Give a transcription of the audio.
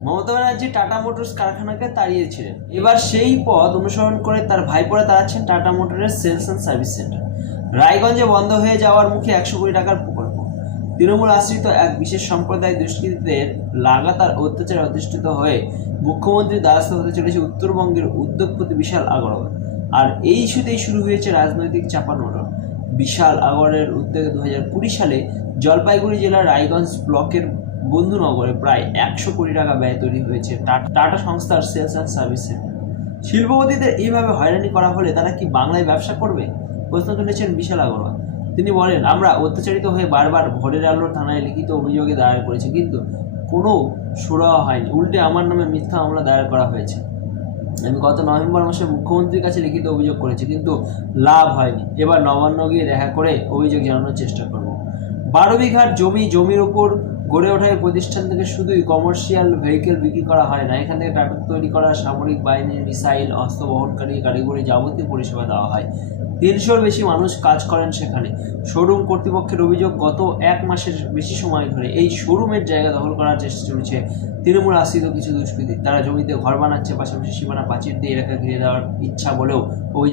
Mamata Banerjee Tata motors কারখানাকে তাড়িয়েছিলেন। এবার সেই পথ অনুসরণ করে তার ভাইপোরা তাড়াচ্ছেন টাটা মোটরের সেলস অ্যান্ড সার্ভিস সেন্টার। রায়গঞ্জে বন্ধ হয়ে যাওয়ার মুখে একশো কোটি টাকার প্রকল্প। তৃণমূল আশ্রিত এক বিশেষ সম্প্রদায় দুষ্কৃতীদের লাগাতার অত্যাচারে অধিষ্ঠিত হয়ে মুখ্যমন্ত্রী দ্বারস্থ হতে চলেছে উত্তরবঙ্গের উদ্যোগপতি বিশাল আগরওয়াল আর এই ইস্যুতেই শুরু হয়েছে রাজনৈতিক চাপানোড়ন বিশাল আগরের উদ্যোগে দু হাজার কুড়ি সালে জলপাইগুড়ি জেলার রায়গঞ্জ ব্লকের বন্ধুনগরে প্রায় একশো কোটি টাকা ব্যয় তৈরি হয়েছে টাটা সংস্থার সেলস অ্যান্ড সার্ভিস। শিল্পপতিদের এইভাবে হয়রানি করা হলে তারা কি বাংলায় ব্যবসা করবে? প্রশ্ন তুলেছেন বিশাল আগরওয়াল। তিনি বলেন, আমরা অত্যাচারিত হয়ে বারবার ভোরের আলোর থানায় লিখিত অভিযোগে দায়ের করেছি, কিন্তু কোনো সুরাহা হয়নি। উল্টে আমার নামে মিথ্যা মামলা দায়ের করা হয়েছে। আমি গত নভেম্বর মাসে মুখ্যমন্ত্রীর কাছে লিখিত অভিযোগ করেছি, কিন্তু লাভ হয়নি। এবার নবান্ন গিয়ে দেখা করে অভিযোগ জানানোর চেষ্টা করব। বারো বিঘার জমি, জমির উপর গড়ে ওঠা এই প্রতিষ্ঠান থেকে শুধুই কমার্শিয়াল ভেহিকেল বিক্রি করা হয় না। এখান থেকে টাটা তৈরি করা, সামরিক বাহিনীর মিসাইল অস্ত্র বহনকারী কারিগরি যাবতীয় পরিষেবা দেওয়া হয়। তিনশোর বেশি মানুষ কাজ করেন সেখানে। শোরুম কর্তৃপক্ষের অভিযোগ, গত এক মাসের বেশি সময় ধরে এই শোরুমের জায়গা দখল করার চেষ্টা চলছে। তৃণমূল আশ্রিত কিছু দুষ্কৃতী, তারা জমিতে ঘর বানাচ্ছে, পাশাপাশি সীমানা প্রাচীর দিয়ে এলাকা ঘিরে দেওয়ার ইচ্ছা বলেও অভিযোগ